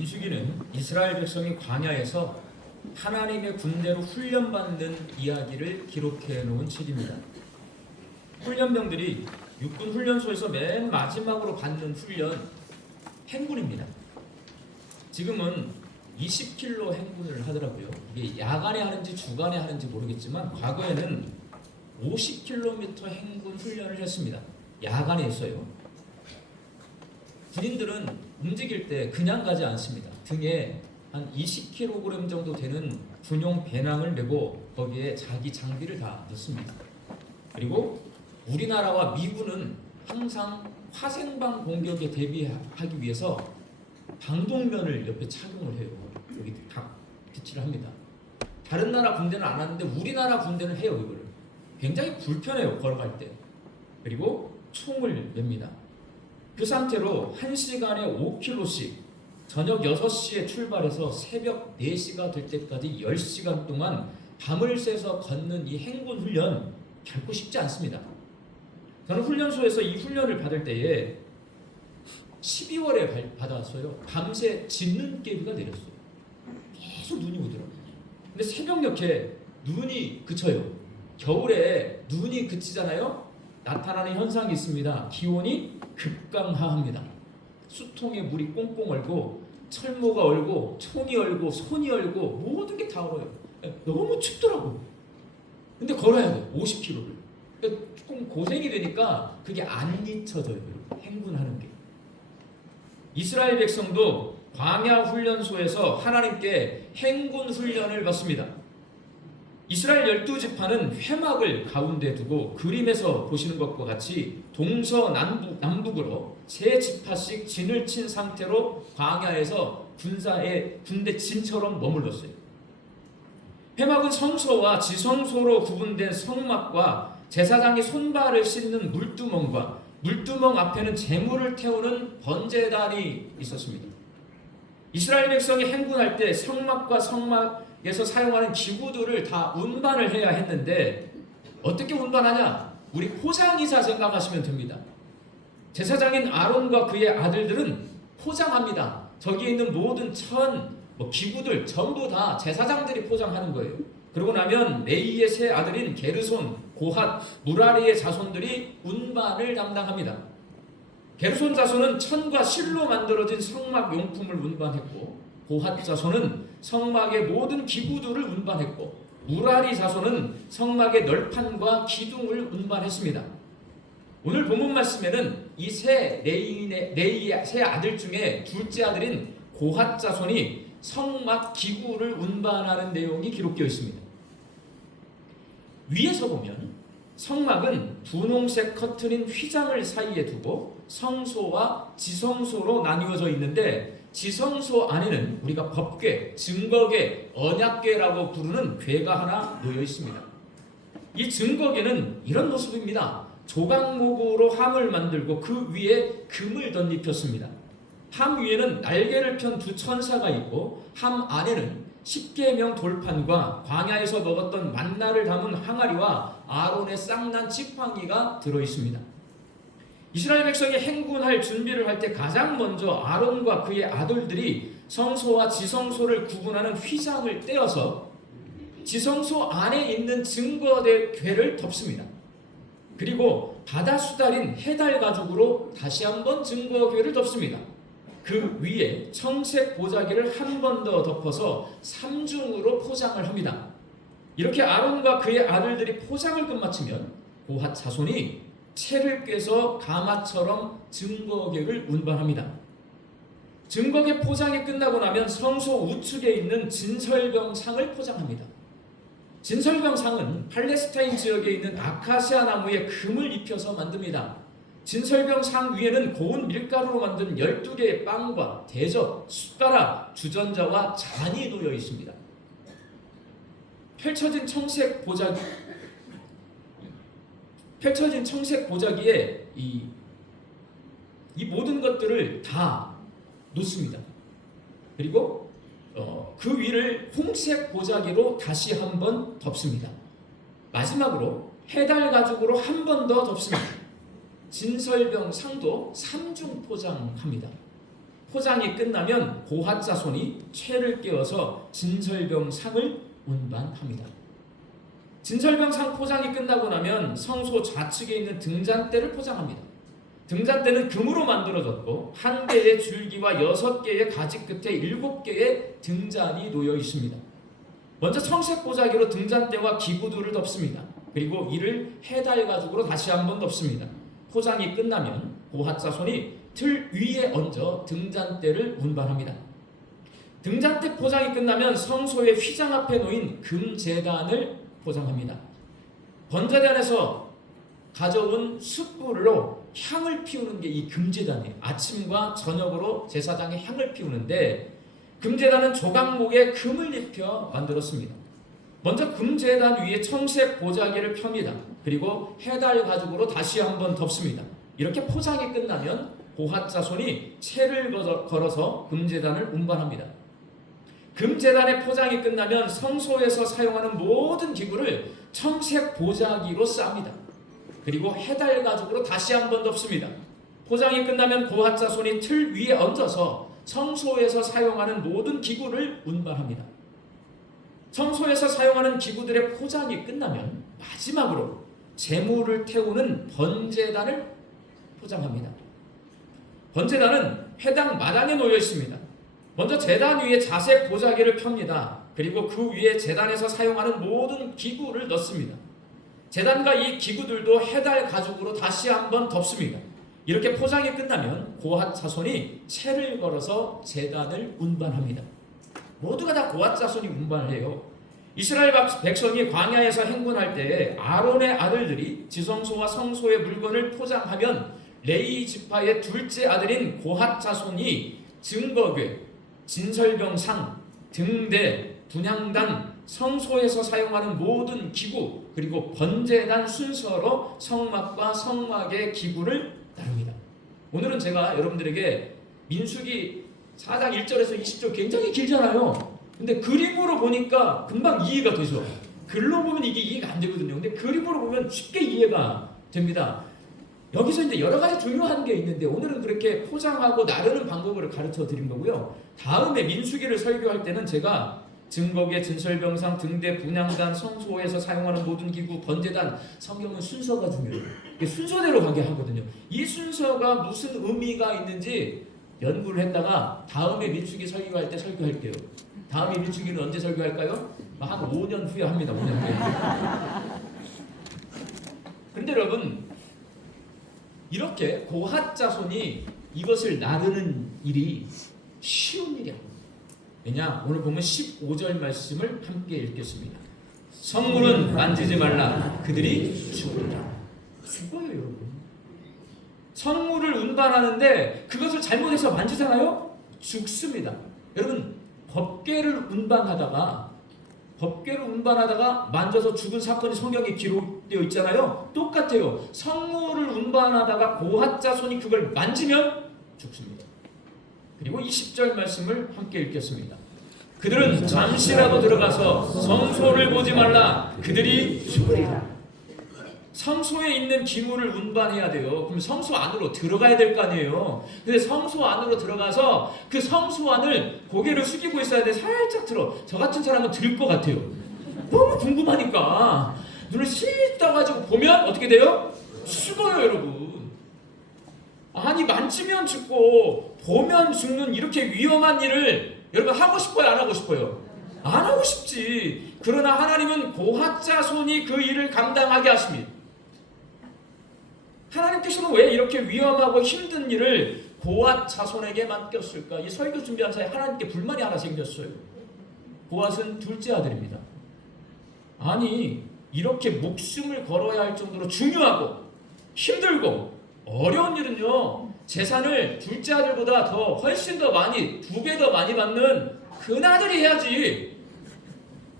민수기는 이스라엘 백성이 광야에서 하나님의 군대로 훈련받는 이야기를 기록해 놓은 책입니다. 훈련병들이 육군 훈련소에서 맨 마지막으로 받는 훈련, 행군입니다. 지금은 20km 행군을 하더라고요. 이게 야간에 하는지 주간에 하는지 모르겠지만 과거에는 50km 행군 훈련을 했습니다. 야간에 했어요. 군인들은 움직일 때 그냥 가지 않습니다. 등에 한 20kg 정도 되는 군용 배낭을 메고 거기에 자기 장비를 다 넣습니다. 그리고 우리나라와 미군은 항상 화생방 공격에 대비하기 위해서 방독면을 옆에 착용을 해요. 여기 각 비치를 합니다. 다른 나라 군대는 안 하는데 우리나라 군대는 해요. 이거를 굉장히 불편해요, 걸어갈 때. 그리고 총을 맵니다. 그 상태로 1시간에 5km씩 저녁 6시에 출발해서 새벽 4시가 될 때까지 10시간 동안 밤을 새서 걷는 이 행군 훈련 결코 쉽지 않습니다. 저는 훈련소에서 이 훈련을 받을 때에 12월에 받았어요. 밤새 진눈깨비가 내렸어요. 계속 눈이 오더라고요. 근데 새벽녘에 눈이 그쳐요. 겨울에 눈이 그치잖아요. 나타나는 현상이 있습니다. 기온이 급강하합니다. 수통에 물이 꽁꽁 얼고 철모가 얼고 총이 얼고 손이 얼고 모든 게 다 얼어요. 너무 춥더라고. 근데 걸어야 돼. 50km를. 조금 고생이 되니까 그게 안 잊혀져요. 행군하는 게. 이스라엘 백성도 광야 훈련소에서 하나님께 행군 훈련을 받습니다. 이스라엘 12지파는 회막을 가운데 두고 그림에서 보시는 것과 같이 동서남북으로 세 지파씩 진을 친 상태로 광야에서 군대 진처럼 머물렀어요. 회막은 성소와 지성소로 구분된 성막과 제사장이 손발을 씻는 물두멍과 물두멍 앞에는 재물을 태우는 번제단이 있었습니다. 이스라엘 백성이 행군할 때 성막과 성막에서 사용하는 기구들을 다 운반을 해야 했는데 어떻게 운반하냐? 우리 포장이사 생각하시면 됩니다. 제사장인 아론과 그의 아들들은 포장합니다. 저기에 있는 모든 기구들 전부 다 제사장들이 포장하는 거예요. 그러고 나면 레이의 세 아들인 게르손, 고핫, 무라리의 자손들이 운반을 담당합니다. 게르손 자손은 천과 실로 만들어진 성막 용품을 운반했고, 고핫 자손은 성막의 모든 기구들을 운반했고, 무라리 자손은 성막의 널판과 기둥을 운반했습니다. 오늘 본문 말씀에는 이 레이의 세 아들 중에 둘째 아들인 고핫 자손이 성막 기구를 운반하는 내용이 기록되어 있습니다. 위에서 보면 성막은 분홍색 커튼인 휘장을 사이에 두고 성소와 지성소로 나뉘어져 있는데 지성소 안에는 우리가 법궤, 증거궤, 언약궤라고 부르는 궤가 하나 놓여 있습니다. 이 증거궤는 이런 모습입니다. 조각목으로 함을 만들고 그 위에 금을 덧입혔습니다. 함 위에는 날개를 편 두 천사가 있고 함 안에는 십계명 돌판과 광야에서 먹었던 만나를 담은 항아리와 아론의 쌍난 지팡이가 들어있습니다. 이스라엘 백성이 행군할 준비를 할 때 가장 먼저 아론과 그의 아들들이 성소와 지성소를 구분하는 휘장을 떼어서 지성소 안에 있는 증거궤를 덮습니다. 그리고 바다 수달인 해달 가죽으로 다시 한번 증거궤를 덮습니다. 그 위에 청색 보자기를 한 번 더 덮어서 삼중으로 포장을 합니다. 이렇게 아론과 그의 아들들이 포장을 끝마치면 고핫 자손이 채를 꿰서 가마처럼 증거궤를 운반합니다. 증거궤 포장이 끝나고 나면 성소 우측에 있는 진설병상을 포장합니다. 진설병상은 팔레스타인 지역에 있는 아카시아 나무에 금을 입혀서 만듭니다. 진설병상 위에는 고운 밀가루로 만든 12개의 빵과 대접, 숟가락, 주전자와 잔이 놓여 있습니다. 펼쳐진 청색 보자기에 이 모든 것들을 다 놓습니다. 그리고 그 위를 홍색 보자기로 다시 한번 덮습니다. 마지막으로 해달 가죽으로 한 번 더 덮습니다. 진설병상도 3중 포장합니다. 포장이 끝나면 고핫 자손이 채를 깨어서 진설병상을 운반합니다. 진설병상 포장이 끝나고 나면 성소 좌측에 있는 등잔대를 포장합니다. 등잔대는 금으로 만들어졌고 한 개의 줄기와 6개의 가지 끝에 7개의 등잔이 놓여 있습니다. 먼저 청색 보자기로 등잔대와 기구들을 덮습니다. 그리고 이를 해달 가죽으로 다시 한번 덮습니다. 포장이 끝나면 고핫 자손이 틀 위에 얹어 등잔대를 운반합니다. 등잔대 포장이 끝나면 성소의 휘장 앞에 놓인 금제단을 포장합니다. 번제단에서 가져온 숯불로 향을 피우는 게 이 금제단이에요. 아침과 저녁으로 제사장에 향을 피우는데 금제단은 조각목에 금을 입혀 만들었습니다. 먼저 금제단 위에 청색 보자기를 펴니다. 그리고 해달 가죽으로 다시 한번 덮습니다. 이렇게 포장이 끝나면 고핫 자손이 채를 걸어서 금제단을 운반합니다. 금제단의 포장이 끝나면 성소에서 사용하는 모든 기구를 청색 보자기로 쌉니다. 그리고 해달 가죽으로 다시 한번 덮습니다. 포장이 끝나면 고핫 자손이 틀 위에 얹어서 성소에서 사용하는 모든 기구를 운반합니다. 성소에서 사용하는 기구들의 포장이 끝나면 마지막으로 제물을 태우는 번제단을 포장합니다. 번제단은 회당 마당에 놓여 있습니다. 먼저 제단 위에 자색 보자기를 펴니다. 그리고 그 위에 제단에서 사용하는 모든 기구를 넣습니다. 제단과 이 기구들도 해달 가죽으로 다시 한번 덮습니다. 이렇게 포장이 끝나면 고핫 자손이 채를 걸어서 제단을 운반합니다. 모두가 다 고핫 자손이 운반을 해요. 이스라엘 백성이 광야에서 행군할 때 아론의 아들들이 지성소와 성소의 물건을 포장하면 레위 지파의 둘째 아들인 고핫 자손이 증거궤, 진설병상, 등대, 분향단, 성소에서 사용하는 모든 기구 그리고 번제단 순서로 성막과 성막의 기구를 나눕니다. 오늘은 제가 여러분들에게 민수기 4장 1절에서 20절 굉장히 길잖아요. 근데 그림으로 보니까 금방 이해가 되죠. 글로 보면 이게 이해가 안 되거든요. 근데 그림으로 보면 쉽게 이해가 됩니다. 여기서 이제 여러 가지 중요한 게 있는데 오늘은 그렇게 포장하고 나르는 방법을 가르쳐 드린 거고요. 다음에 민수기를 설교할 때는 제가 증거궤, 진설병상, 등대, 분향단, 성소에서 사용하는 모든 기구, 번제단, 성경은 순서가 중요해요. 순서대로 가게 하거든요. 이 순서가 무슨 의미가 있는지 연구를 했다가 다음에 민수기 설교할 때 설교할게요. 다음에 민수기는 언제 설교할까요? 한 5년 후에 합니다. 5년 후에. 근데 여러분 이렇게 고핫 자손이 이것을 나르는 일이 쉬운 일이 아닙니다. 왜냐? 오늘 보면 15절 말씀을 함께 읽겠습니다. 성물은 만지지 말라. 그들이 죽으리라. 죽어요, 여러분. 성물을 운반하는데 그것을 잘못해서 만지잖아요? 죽습니다. 여러분, 법궤를 운반하다가 만져서 죽은 사건이 성경에 기록되어 있잖아요. 똑같아요. 성물을 운반하다가 고핫 자손이 그걸 만지면 죽습니다. 그리고 20절 말씀을 함께 읽겠습니다. 그들은 잠시라도 들어가서 성소를 보지 말라. 그들이 죽으리라. 성소에 있는 기물을 운반해야 돼요. 그럼 성소 안으로 들어가야 될 거 아니에요. 근데 성소 안으로 들어가서 그 성소 안을 고개를 숙이고 있어야 돼. 살짝 들어. 저 같은 사람은 들 것 같아요. 너무 궁금하니까 눈을 씩 떠가지고 보면 어떻게 돼요? 죽어요, 여러분. 아니 만지면 죽고 보면 죽는 이렇게 위험한 일을 여러분 하고 싶어요? 안 하고 싶어요? 안 하고 싶지. 그러나 하나님은 고핫 자손이 그 일을 감당하게 하십니다. 하나님께서는 왜 이렇게 위험하고 힘든 일을 고핫 자손에게 맡겼을까? 이 설교 준비한 사이에 하나님께 불만이 하나 생겼어요. 고핫은 둘째 아들입니다. 아니 이렇게 목숨을 걸어야 할 정도로 중요하고 힘들고 어려운 일은요, 재산을 둘째 아들보다 훨씬 더 많이, 2배 더 많이 받는 큰아들이 해야지.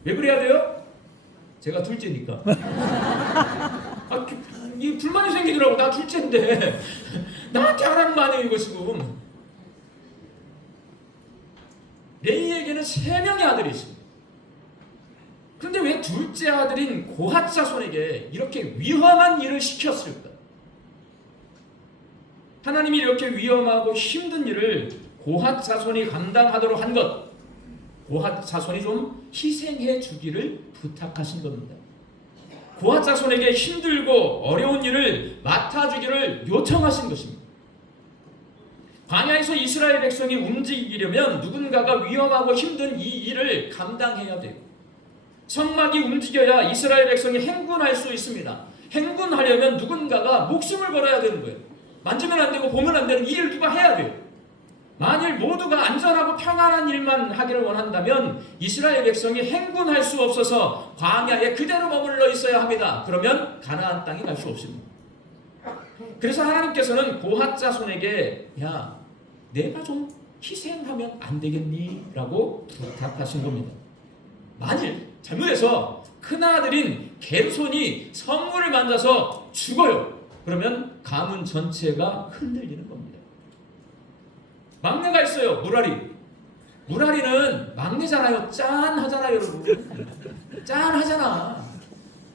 왜 그래야 돼요? 제가 둘째니까. 이 불만이 생기더라고. 나 둘째인데 나한테 하라는 거 아니에요 이거 지금. 레이에게는 3명의 아들이 있습니다. 그런데 왜 둘째 아들인 고핫 자손에게 이렇게 위험한 일을 시켰을까? 하나님이 이렇게 위험하고 힘든 일을 고핫 자손이 감당하도록 한 것, 고핫 자손이 좀 희생해 주기를 부탁하신 겁니다. 고핫 자손에게 힘들고 어려운 일을 맡아주기를 요청하신 것입니다. 광야에서 이스라엘 백성이 움직이려면 누군가가 위험하고 힘든 이 일을 감당해야 돼요. 성막이 움직여야 이스라엘 백성이 행군할 수 있습니다. 행군하려면 누군가가 목숨을 걸어야 되는 거예요. 만지면 안 되고 보면 안 되는 이 일을 누가 해야 돼요. 만일 모두가 안전하고 평안한 일만 하기를 원한다면 이스라엘 백성이 행군할 수 없어서 광야에 그대로 머물러 있어야 합니다. 그러면 가나안 땅에 갈 수 없습니다. 그래서 하나님께서는 고핫 자손에게 야, 내가 좀 희생하면 안 되겠니? 라고 부탁하신 겁니다. 만일 잘못해서 큰아들인 게르손이 성문을 만져서 죽어요. 그러면 가문 전체가 흔들리는 겁니다. 막내가 있어요. 무라리는 막내잖아요. 짠하잖아요, 여러분. 짠하잖아.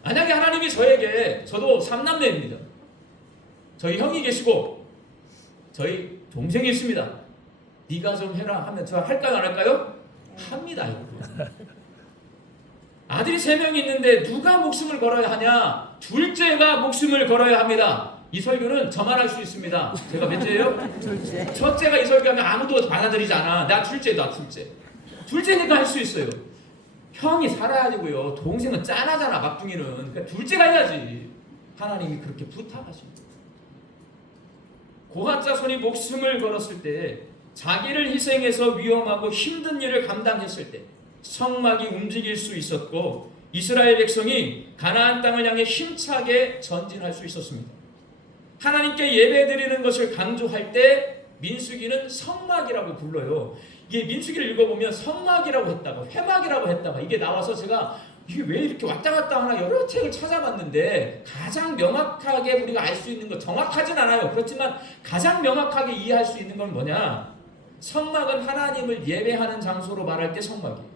만약에 하나님이 저에게, 저도 3남매입니다. 저희 형이 계시고 저희 동생이 있습니다. 네가 좀 해라 하면 저 할까요, 안 할까요? 합니다, 여러분. 아들이 3명이 있는데 누가 목숨을 걸어야 하냐? 둘째가 목숨을 걸어야 합니다. 이 설교는 저만 할 수 있습니다. 제가 몇째예요? 둘째. 첫째가 이 설교하면 아무도 받아들이지 않아. 나 둘째다, 둘째. 둘째니까 할 수 있어요. 형이 살아야 되고요. 동생은 짠하잖아, 막둥이는. 그러니까 둘째가 해야지. 하나님이 그렇게 부탁하십니다. 고핫 자손이 목숨을 걸었을 때, 자기를 희생해서 위험하고 힘든 일을 감당했을 때 성막이 움직일 수 있었고 이스라엘 백성이 가나안 땅을 향해 힘차게 전진할 수 있었습니다. 하나님께 예배드리는 것을 강조할 때 민수기는 성막이라고 불러요. 이게 민수기를 읽어보면 성막이라고 했다가 회막이라고 했다가 이게 나와서 제가 이게 왜 이렇게 왔다 갔다 하나 여러 책을 찾아봤는데 가장 명확하게 우리가 알 수 있는 것, 정확하진 않아요. 그렇지만 가장 명확하게 이해할 수 있는 건 뭐냐? 성막은 하나님을 예배하는 장소로 말할 때 성막이에요.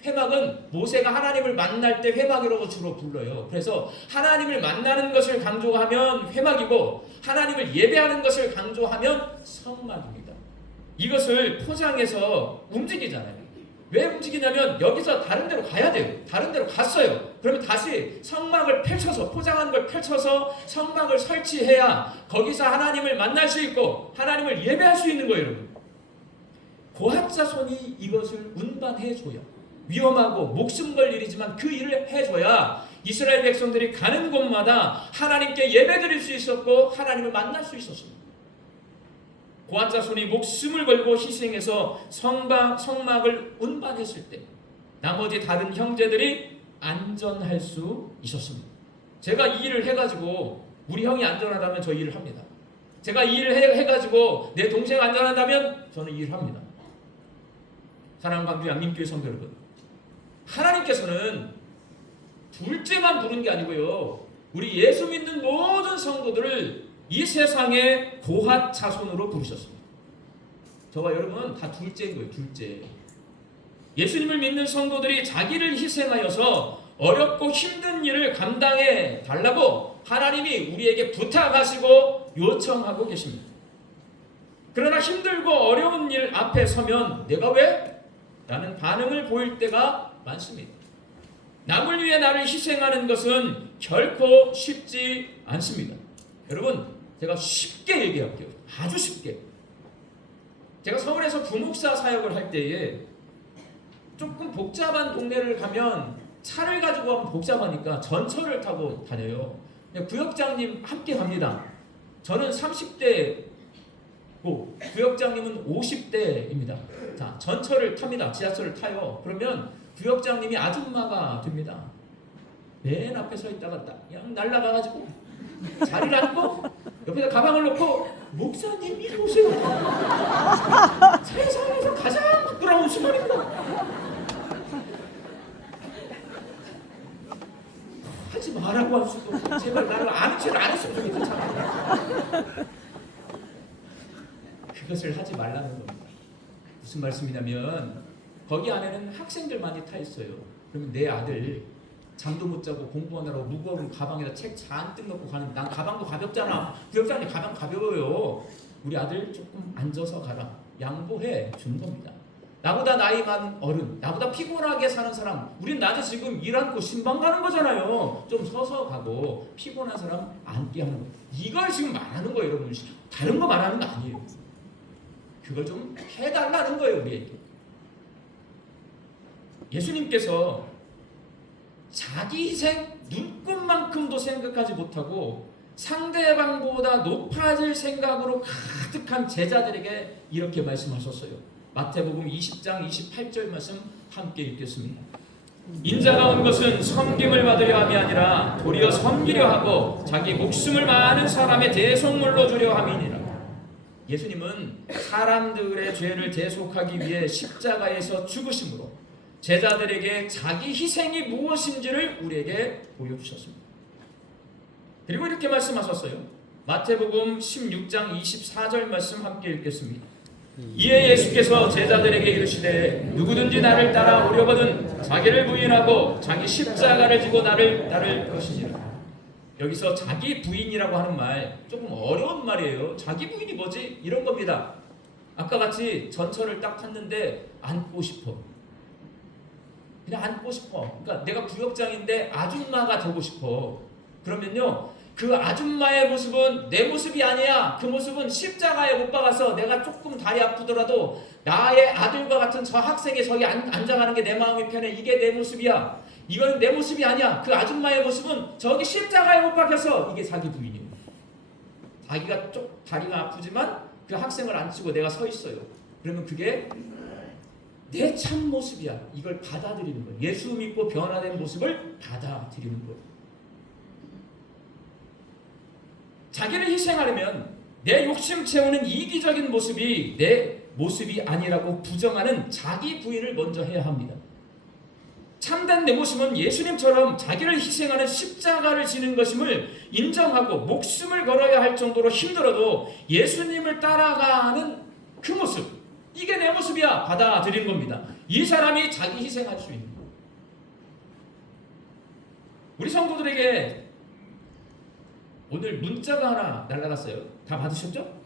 회막은 모세가 하나님을 만날 때 회막이라고 주로 불러요. 그래서 하나님을 만나는 것을 강조하면 회막이고 하나님을 예배하는 것을 강조하면 성막입니다. 이것을 포장해서 움직이잖아요. 왜 움직이냐면 여기서 다른 데로 가야 돼요. 다른 데로 갔어요. 그러면 다시 성막을 펼쳐서, 포장한 걸 펼쳐서 성막을 설치해야 거기서 하나님을 만날 수 있고 하나님을 예배할 수 있는 거예요, 여러분. 고핫 자손이 이것을 운반해줘야, 위험하고 목숨 걸 일이지만 그 일을 해줘야 이스라엘 백성들이 가는 곳마다 하나님께 예배드릴 수 있었고 하나님을 만날 수 있었습니다. 고핫 자손이 목숨을 걸고 희생해서 성막을 운반했을 때 나머지 다른 형제들이 안전할 수 있었습니다. 제가 이 일을 해가지고 우리 형이 안전하다면 저 일을 합니다. 제가 이 일을 해가지고 내 동생 안전하다면 저는 이 일을 합니다. 사랑하는 광주 양림교회 성도 여러분, 하나님께서는 둘째만 부른 게 아니고요, 우리 예수 믿는 모든 성도들을 이 세상의 고핫 자손으로 부르셨습니다. 저와 여러분은 다 둘째인 거예요. 둘째. 예수님을 믿는 성도들이 자기를 희생하여서 어렵고 힘든 일을 감당해 달라고 하나님이 우리에게 부탁하시고 요청하고 계십니다. 그러나 힘들고 어려운 일 앞에 서면 내가 왜? 라는 반응을 보일 때가 많습니다. 남을 위해 나를 희생하는 것은 결코 쉽지 않습니다. 여러분, 제가 쉽게 얘기할게요. 아주 쉽게. 제가 서울에서 부목사 사역을 할 때에 조금 복잡한 동네를 가면 차를 가지고 가면 복잡하니까 전철을 타고 다녀요. 구역장님 함께 갑니다. 저는 30대고 구역장님은 50대입니다. 자, 전철을 탑니다. 지하철을 타요. 그러면 구역장님이 아줌마가 됩니다. 맨 앞에 서 있다가 그냥 날아가가지고 자리를 앉고 옆에다 가방을 놓고 목사님 이리 오세요. 세상에서 가장 부끄러운 순간입니다. 하지 말라고 할 수도 없고 제발 나를 아는 체를 안 했으면 좋겠다. 그것을 하지 말라는 겁니다. 무슨 말씀이냐면 거기 안에는 학생들만이 타 있어요. 그러면 내 아들 잠도 못 자고 공부하느라고 무거운 가방에다 책 잔뜩 넣고 가는, 난 가방도 가볍잖아. 구역장님 가방 가벼워요. 우리 아들 조금 앉아서 가라. 양보해 준 겁니다. 나보다 나이 많은 어른, 나보다 피곤하게 사는 사람, 우린 낮에 지금 일 않고 신방 가는 거잖아요. 좀 서서 가고 피곤한 사람 앉게 하는 거예요. 이걸 지금 말하는 거예요, 여러분. 다른 거 말하는 거 아니에요. 그걸 좀 해달라는 거예요, 우리에게. 예수님께서 자기 희생 눈꽃만큼도 생각하지 못하고 상대방보다 높아질 생각으로 가득한 제자들에게 이렇게 말씀하셨어요. 마태복음 20장 28절 말씀 함께 읽겠습니다. 인자가 온 것은 섬김을 받으려 함이 아니라 도리어 섬기려 하고 자기 목숨을 많은 사람의 대속물로 주려 함이니라. 예수님은 사람들의 죄를 대속하기 위해 십자가에서 죽으심으로 제자들에게 자기 희생이 무엇인지를 우리에게 보여주셨습니다. 그리고 이렇게 말씀하셨어요. 마태복음 16장 24절 말씀 함께 읽겠습니다. 이에 예수께서 제자들에게 이르시되 누구든지 나를 따라 오려거든 자기를 부인하고 자기 십자가를 지고 나를 따를 것이니라. 여기서 자기 부인이라고 하는 말 조금 어려운 말이에요. 자기 부인이 뭐지? 이런 겁니다. 아까 같이 전철을 딱 탔는데 앉고 싶어. 그냥 앉고 싶어. 그러니까 내가 부역장인데 아줌마가 되고 싶어. 그러면요, 그 아줌마의 모습은 내 모습이 아니야. 그 모습은 십자가에 못 박아서 내가 조금 다리 아프더라도 나의 아들과 같은 저 학생이 저기 앉아가는 게 내 마음이 편해. 이게 내 모습이야. 이건 내 모습이 아니야. 그 아줌마의 모습은 저기 십자가에 못 박혀서 이게 자기 부인이에요. 자기가 다리가 아프지만 그 학생을 앉히고 내가 서 있어요. 그러면 그게 내 참 모습이야. 이걸 받아들이는 거예요. 예수 믿고 변화된 모습을 받아들이는 거예요. 자기를 희생하려면 내 욕심 채우는 이기적인 모습이 내 모습이 아니라고 부정하는 자기 부인을 먼저 해야 합니다. 참된 내 모습은 예수님처럼 자기를 희생하는 십자가를 지는 것임을 인정하고 목숨을 걸어야 할 정도로 힘들어도 예수님을 따라가는 그 모습, 이게 내 모습이야. 받아들이는 겁니다. 이 사람이 자기 희생할 수 있는 거예요. 우리 성도들에게 오늘 문자가 하나 날아갔어요. 다 받으셨죠?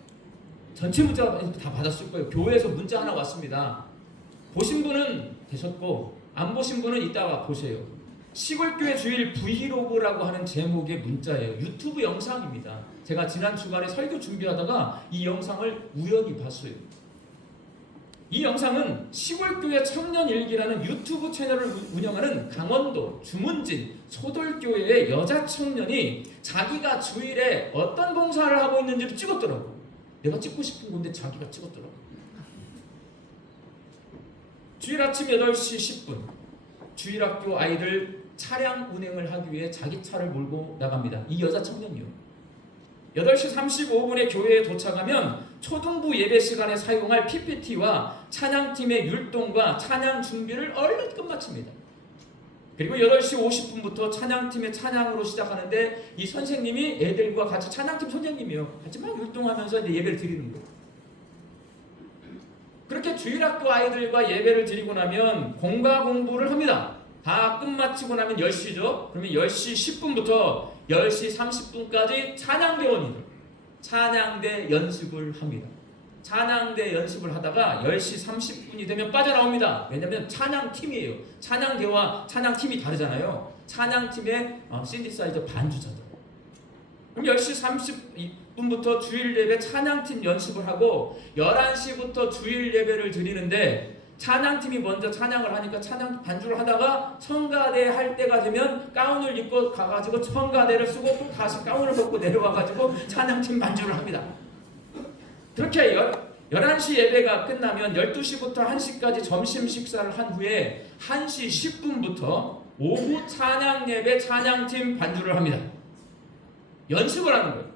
전체 문자가 다 받았을 거예요. 교회에서 문자 하나 왔습니다. 보신 분은 되셨고 안 보신 분은 이따가 보세요. 시골교회 주일 브이로그라고 하는 제목의 문자예요. 유튜브 영상입니다. 제가 지난 주간에 설교 준비하다가 이 영상을 우연히 봤어요. 이 영상은 시골교회 청년일기라는 유튜브 채널을 운영하는 강원도 주문진 소돌교회의 여자 청년이 자기가 주일에 어떤 봉사를 하고 있는지를 찍었더라고. 내가 찍고 싶은 건데 자기가 찍었더라고. 주일 아침 8시 10분 주일학교 아이들 차량 운행을 하기 위해 자기 차를 몰고 나갑니다. 이 여자 청년이요. 8시 35분에 교회에 도착하면 초등부 예배 시간에 사용할 PPT와 찬양팀의 율동과 찬양 준비를 얼른 끝마칩니다. 그리고 8시 50분부터 찬양팀의 찬양으로 시작하는데 이 선생님이 애들과 같이 찬양팀 선생님이에요. 같이 막 율동하면서 이제 예배를 드리는 거예요. 그렇게 주일학교 아이들과 예배를 드리고 나면 공과 공부를 합니다. 다 끝마치고 나면 10시죠. 그러면 10시 10분부터 10시 30분까지 찬양대원이들 찬양대 연습을 합니다. 찬양대 연습을 하다가 10시 30분이 되면 빠져나옵니다. 왜냐하면 찬양팀이에요. 찬양대와 찬양팀이 다르잖아요. 찬양팀의 신디사이저 반주자들. 그럼 10시 30분부터 주일 예배 찬양팀 연습을 하고 11시부터 주일 예배를 드리는데 찬양팀이 먼저 찬양을 하니까 찬양 반주를 하다가 청가대 할 때가 되면 가운을 입고 가가지고 청가대를 쓰고 또 다시 가운을 벗고 내려와가지고 찬양팀 반주를 합니다. 그렇게 11시 예배가 끝나면 12시부터 1시까지 점심 식사를 한 후에 1시 10분부터 오후 찬양 예배 찬양팀 반주를 합니다. 연습을 하는 거예요.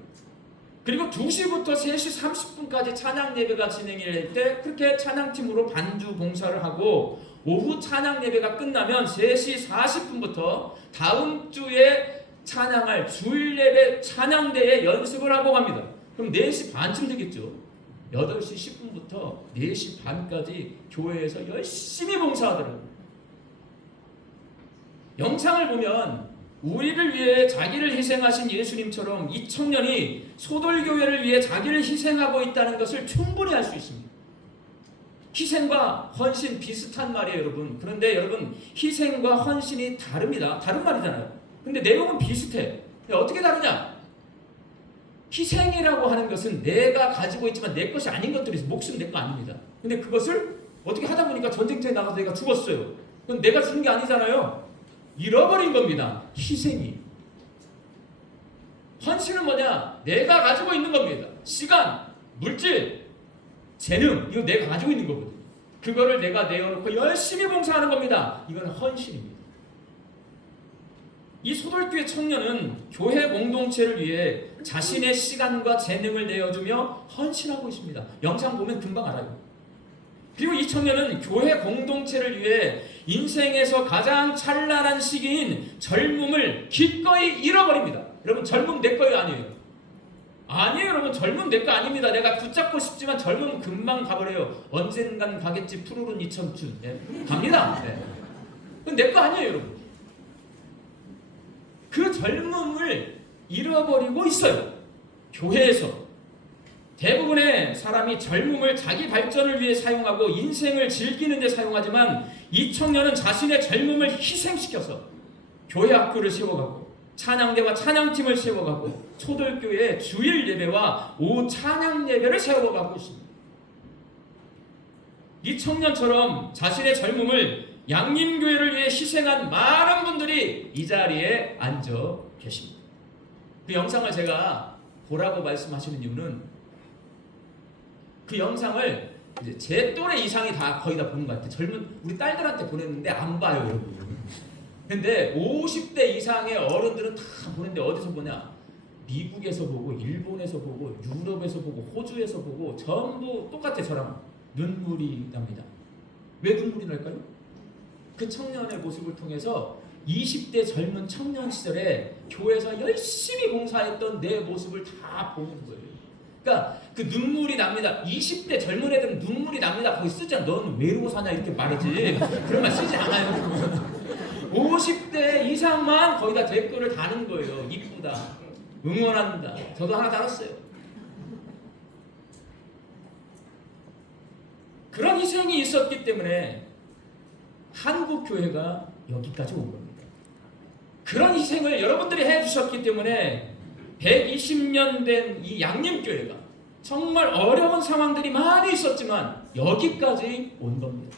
그리고 2시부터 3시 30분까지 찬양 예배가 진행될 때 그렇게 찬양팀으로 반주 봉사를 하고 오후 찬양 예배가 끝나면 3시 40분부터 다음 주에 찬양할 주일 예배 찬양대에 연습을 하고 갑니다. 그럼 4시 반쯤 되겠죠. 8시 10분부터 4시 반까지 교회에서 열심히 봉사하더라고요. 영상을 보면 우리를 위해 자기를 희생하신 예수님처럼 이 청년이 소돌교회를 위해 자기를 희생하고 있다는 것을 충분히 알 수 있습니다. 희생과 헌신 비슷한 말이에요, 여러분. 그런데 여러분, 희생과 헌신이 다릅니다. 다른 말이잖아요. 근데 내용은 비슷해. 어떻게 다르냐? 희생이라고 하는 것은 내가 가지고 있지만 내 것이 아닌 것들이 있어. 목숨 내 거 아닙니다. 근데 그것을 어떻게 하다 보니까 전쟁터에 나가서 내가 죽었어요. 그건 내가 죽은 게 아니잖아요. 잃어버린 겁니다. 희생이. 헌신은 뭐냐? 내가 가지고 있는 겁니다. 시간, 물질, 재능, 이거 내가 가지고 있는 거거든요. 그거를 내가 내어놓고 열심히 봉사하는 겁니다. 이건 헌신입니다. 이 소돌교회 청년은 교회 공동체를 위해 자신의 시간과 재능을 내어주며 헌신하고 있습니다. 영상 보면 금방 알아요. 그리고 이 청년은 교회 공동체를 위해 인생에서 가장 찬란한 시기인 젊음을 기꺼이 잃어버립니다. 여러분, 젊음 내 거예요, 아니에요? 아니에요, 여러분. 젊음 내 거 아닙니다. 내가 붙잡고 싶지만 젊음은 금방 가버려요. 언젠간 가겠지, 푸르른 이천춘. 네, 갑니다. 네. 그건 내 거 아니에요, 여러분. 그 젊음을 잃어버리고 있어요. 교회에서. 대부분의 사람이 젊음을 자기 발전을 위해 사용하고 인생을 즐기는 데 사용하지만 이 청년은 자신의 젊음을 희생시켜서 교회 학교를 세워가고 찬양대와 찬양팀을 세워가고 초돌교회 주일 예배와 오후 찬양 예배를 세워가고 있습니다. 이 청년처럼 자신의 젊음을 양림교회를 위해 희생한 많은 분들이 이 자리에 앉아 계십니다. 그 영상을 제가 보라고 말씀하시는 이유는 그 영상을 이제 제 또래 이상이 다 거의 다 보는 것 같아요. 젊은 우리 딸들한테 보냈는데 안 봐요, 여러분. 근데 50대 이상의 어른들은 다 보는데 어디서 보냐? 미국에서 보고, 일본에서 보고, 유럽에서 보고, 호주에서 보고 전부 똑같아. 저랑 눈물이 납니다. 왜 눈물이 날까요? 그 청년의 모습을 통해서 20대 젊은 청년 시절에 교회에서 열심히 봉사했던 내 모습을 다 보는 거예요. 그러니까 그 눈물이 납니다. 20대 젊은 애들은 눈물이 납니다. 거기 쓰지 않아. 너는 외로워 사냐 이렇게 말이지. 그런 말 쓰지 않아요. 50대 이상만 거의 다 댓글을 다는 거예요. 이쁘다, 응원한다. 저도 하나 달았어요. 그런 희생이 있었기 때문에 한국 교회가 여기까지 온 겁니다. 그런 희생을 여러분들이 해주셨기 때문에 120년 된 이 양림교회가 정말 어려운 상황들이 많이 있었지만 여기까지 온 겁니다.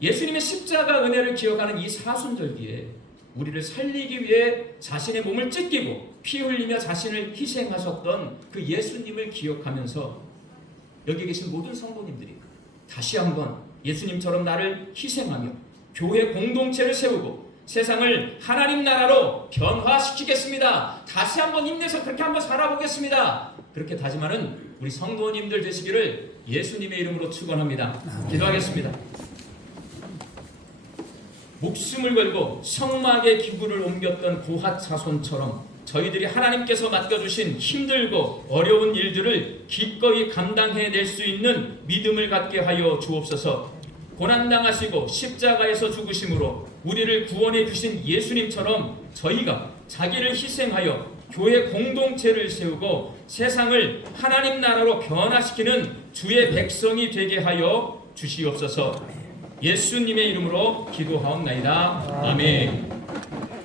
예수님의 십자가 은혜를 기억하는 이 사순절기에 우리를 살리기 위해 자신의 몸을 찢기고 피 흘리며 자신을 희생하셨던 그 예수님을 기억하면서 여기 계신 모든 성도님들이 다시 한번 예수님처럼 나를 희생하며 교회 공동체를 세우고 세상을 하나님 나라로 변화시키겠습니다. 다시 한번 힘내서 그렇게 한번 살아보겠습니다. 그렇게 다짐하는 우리 성도님들 되시기를 예수님의 이름으로 축원합니다. 기도하겠습니다. 목숨을 걸고 성막의 기구를 옮겼던 고핫 자손처럼 저희들이 하나님께서 맡겨주신 힘들고 어려운 일들을 기꺼이 감당해낼 수 있는 믿음을 갖게 하여 주옵소서. 고난당하시고 십자가에서 죽으심으로 우리를 구원해 주신 예수님처럼 저희가 자기를 희생하여 교회 공동체를 세우고 세상을 하나님 나라로 변화시키는 주의 백성이 되게 하여 주시옵소서. 예수님의 이름으로 기도하옵나이다. 아멘.